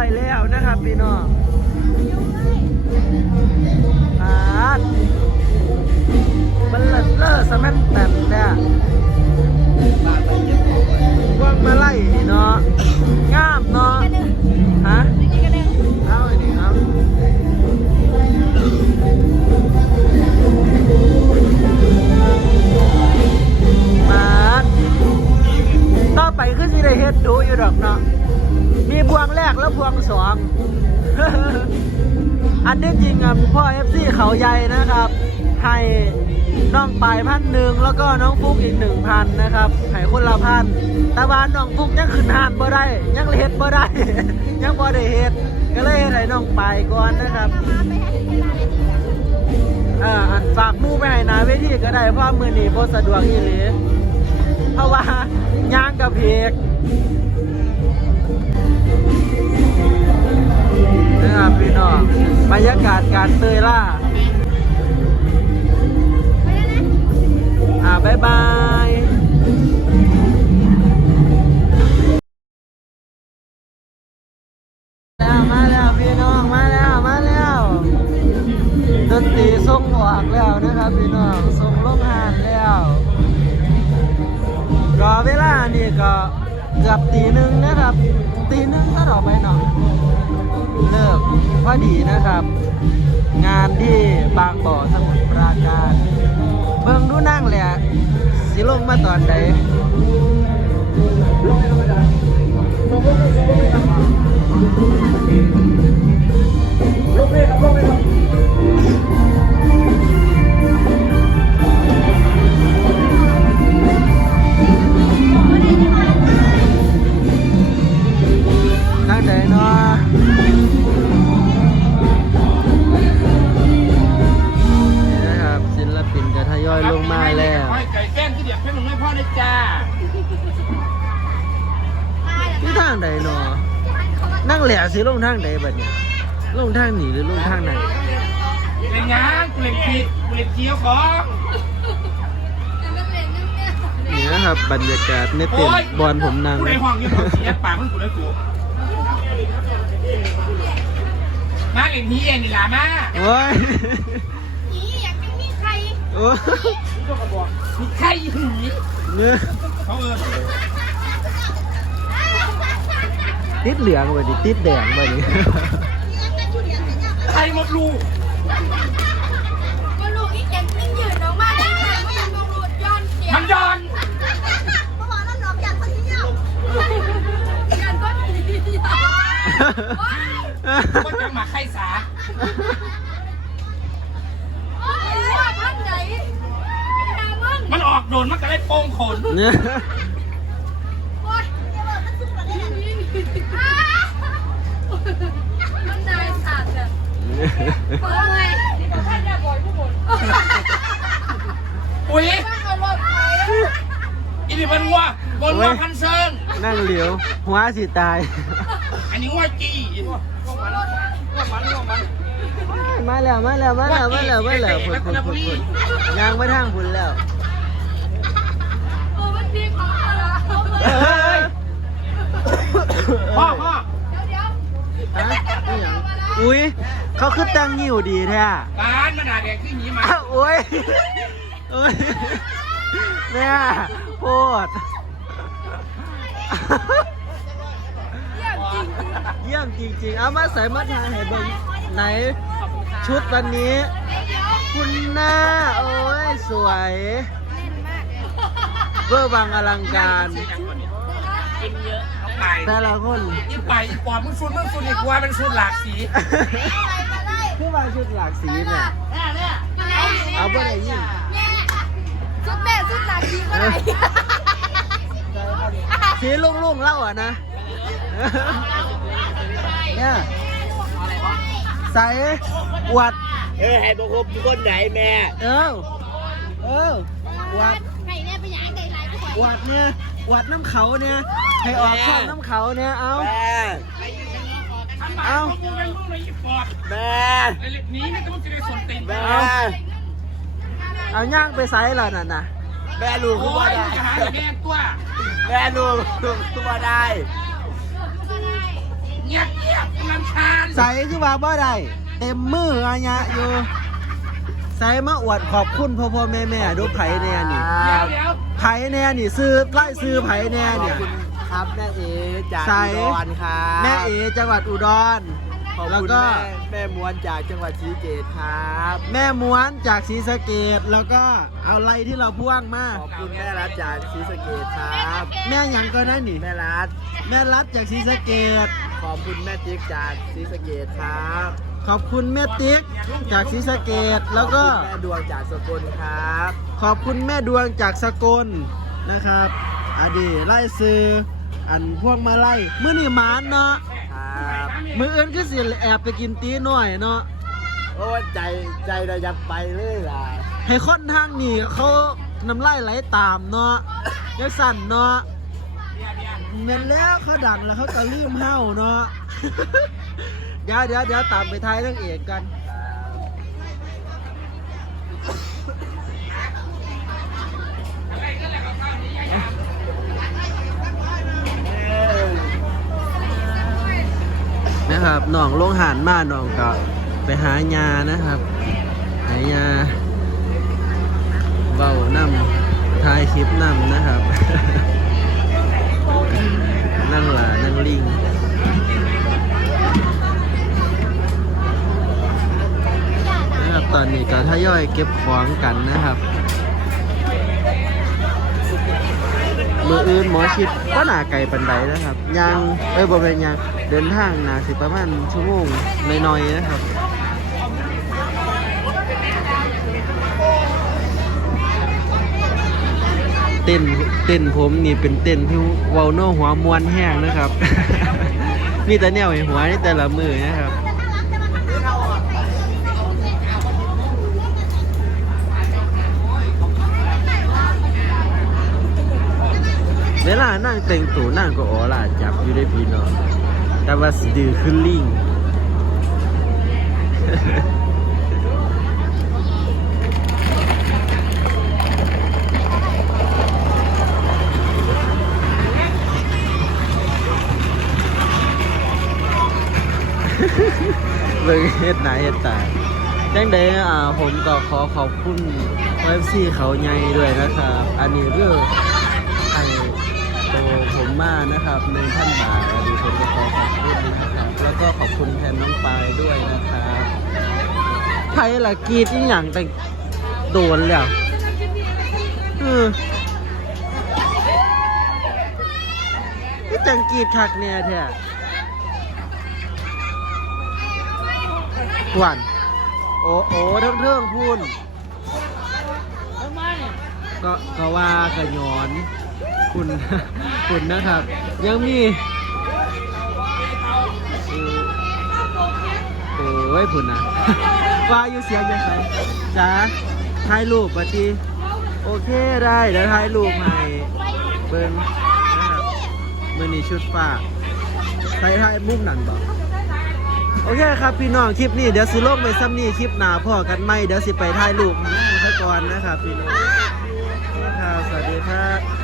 อยแล้วนะครับพี่น้องอาดบัลเลิศเลิศสมันต ที่จริงอะพ่อเอฟซีเขาใหญ่นะครับ ให้น้องปลายพันหนึ่งแล้วก็น้องฟุกอีกหนึ่งพันนะครับให้คนละพันตะวานน้องฟุกยังขึ้นหานบ่ได้ยังเฮ็ดบ่ได้ ยังบ่ได้เฮ็ดก็เลยให้น้องปลายก่อนนะครับอ่ออันฝากมู่ไปให้นาเวทีก็ได้เพราะมือนี้บ่สะดวกอีหลีเพราะว่าย่างกับเพก นะครับพี่น้องบรรยากาศการเตยล่าอ่าบายบายแล้วมาแล้วพี่น้องมาแล้วมาแล้วดนตรีส่งออกแล้วนะครับพี่น้องส่งลงหานแล้วก็เวลานี่ก็เกือบตีหนึ่งนะครับตีหนึ่งก็ออกไปหน่อย อดีนะครับ งานที่บางบ่อสมุทรปราการ เบิ่งดูนั่งแหละสิลงมาตอนใดนั่ แหละสิลงทางใดบัดเนี่ยลงทางนีหรือลงทางไหนเล่นงานกูเล่นขีกูเล่นเคี้ยวของนี่นะครับบรรยากาศในเต็นท์บอลผมนางกูในห้องยี่ห้อเสียปากมึงกูได้กูมาเล่นที่เอ็นนี่ล่ะมาโอ้ยอีอยากเป็นมีใครโอ้ยมีใครหีเนี่ยเขาเออ ติดเหลืองบัดนี้ติดแดงบัดนี้ใครหมดรูก็ลูกอีแกงนิ่งยืนออกมาได้ไงว่ามันมองรูดย้อนเสียมันย้อนเมื่อวานเราหลอกอยากคนเดียวยันก็ดีโอ้ยก็จะมาใครสาโอ้ยว่าท่านไหนดามึงมันออกโดนมันก็เลยโป่งขน เนี่ย โอ้ยเดี๋ยวมันสุดประเด็น มันนายสัตว์อะเปิดไงนี่ก็ท่านจะบ่อยผู้บนอุ้ยว่าเอารถไปอีนี่มันวัวบนวัวพันเซิงนั่งเหลียว หัวสิตาย อันนี้วัวจีวัวมันวัวมันวัวมันมาแล้วมาแล้วมาแล้วมาแล้วมาแล้วพุ่นพุ่นพุ่นพุ่นยางไปทางพุ่นแล้วโอ้มันพีของเราเฮ้ยพ่อพ่อ เดี๋ยวเดี๋ยว ฮะอิหยัง อุ้ยเขาคือตั้งงิ้วดีแท้การมันหนาแดงขึ้นหนีมาอ้าวโอ้ยโอ้ยแม่โพดเยี่ยมจริงๆ เอามาใส่มาทานให้เบิ่งไหน ชุดวันนี้ คุณหน้า โอ้ย สวยเบอร์วังอลังการ กินเยอะเอา ไปแต่ละคน อีไปอีปอบมึงชุดมึงชุดอีกว่ามันชุดหลากสีคือว่าชุดหลากสีเนี่ยเอาบ่ได้ยินชุดแม่ชุดหลักดีก็ได้สีลุงลุงๆเล่าอะนะเนี่ยใส่อวดเออให้บอกครบทุกคนไหนแม่ เออ เอออวดไข่เนี่ยไปยางไก่ลายก็อวดเนี่ยอวดน้ำเขาเนี่ย ให้ออกช่องน้ำเขาเนี่ยเอาแม่เอ้ามึงเป็นมึงเลยอีปอบแม่ไอ้เล็กนี้นี่ก็มึงจะได้สนตีนแม่เอาย่างไปไซส์แล้วนั่นน่ะแม่ลูกโอ้ขึ้นมายได้มึงจะหาแม่ตัวแม่ลูกลูกขึ้นมาได้มเงียบเงียบลำคาญใส่คือว่าบ่ได้เต็มมืออะยะอยู่ใส่มาอวดขอบคุณพ่อพ่อแม่แม่ดูไผแน่นี่เดี๋ยวเดี๋ยวไผแน่นี่ซื้อไล่ซื้อไผแน่เนี่ย ครับแม่เอจากใส่ อุดรครับแม่เอจังหวัดอุดร ขอบแล้วคุณก็ แม่แม่ม้วนจากจังหวัดศรีสะเกษครับ แม่ม้วนจากศรีสะเกดแล้วก็เอาไล่ที่เราพ่วงมาขอบคุณแม่รัฐจากศรีสะเกษครับ แม่หยังก็ได้นี่แม่รัฐแม่รัดจากศรีสะเกดขอบคุณแม่ติ๊กจากศรีสะเกษครับขอบคุณแม่ติ๊กจากศรีสะเกดแล้วก็ ขอบคุณแม่ดวงจากสกลครับ ขอบคุณแม่ดวงจากสกลนะครับอดีไล่ซื้อ อันพวงมาไล่มื้อนี่หมานเนาะครับมื้ออื่นคือสิแอบไปกินตีหน่อยเนาะโอ้ใจใจเราจะไปเลยล่ะให้คนทางนี่เขาน้ำลายไหลตามเนาะยังสั่นเนาะเม็นแล้วเขาดังแล้วเขาก็ลืมเฮาเนาะเดี๋ยวเดี๋ยวเดี๋ยวตามไปทายเรื่องเอกกัน นะครับน้องลงหานมาน้องก็ไปหายานะครับ หายาเบานำถ่ายคลิปนำนะครับนั่งหลานั่งลิงนะครับตอนนี้ก็ทยอยเก็บของกันนะครับมืออื่นหมอชิดก็หนาไกลปันไดนะครับยังเอ้ยบริเวณยัง เดินทางหนาสิประมาณชั่วโมงน้อยๆนะครับเต้นเต้นผมนี่เป็นเต้นที่เวาโน่หัวมวนแห้งนะครับ มีแต่แนวห้หัวในแต่ละมือนะครับเวลานั่งแต่งตัวนั่งก็อ๋อล่ะจับอยู่ได้พี่น้อง แต่ว่าสะดือขึ้นลิงเบิ่งเฮ็ดหน้าเฮ็ดตาจังใดอ่าผมก็ขอขอบคุณ FC เขาใหญ่ด้วยนะครับ อันนี้เรื่อง ผมมานะครับ1,000บาทอันนี้ผมก็ขอขอบคุณนะครับแล้วก็ขอบคุณแทนน้องปายด้วยนะครับไทยละกีดอีหยังแต่โดนแล้วเออนี่จังกีดคักเนี่ยแท้หวานโอ้โอ้เรื่องเรื่องพูนก็ก็ว่ากระยอน คุณคุณนะครับ ยังมีโอ้ยพุ่นนะว่าอยู่เสียงยังไงจ้าถ่ายรูปปะทีโอเคได้ เดี๋ยวถ่ายรูปให้เบิ้งนะครับมือนี้ชุดฟ้าใส่ถ่ายมุมนั่นบ่โอเคครับพี่น้องคลิปนี้เดี๋ยวสิลงไปซ้ำนี่คลิปหนาพ่อกันไหมเดี๋ยวสิไปถ่ายรูปให้ซะก่อนนะครับพี่น้องครับสวัสดีครับ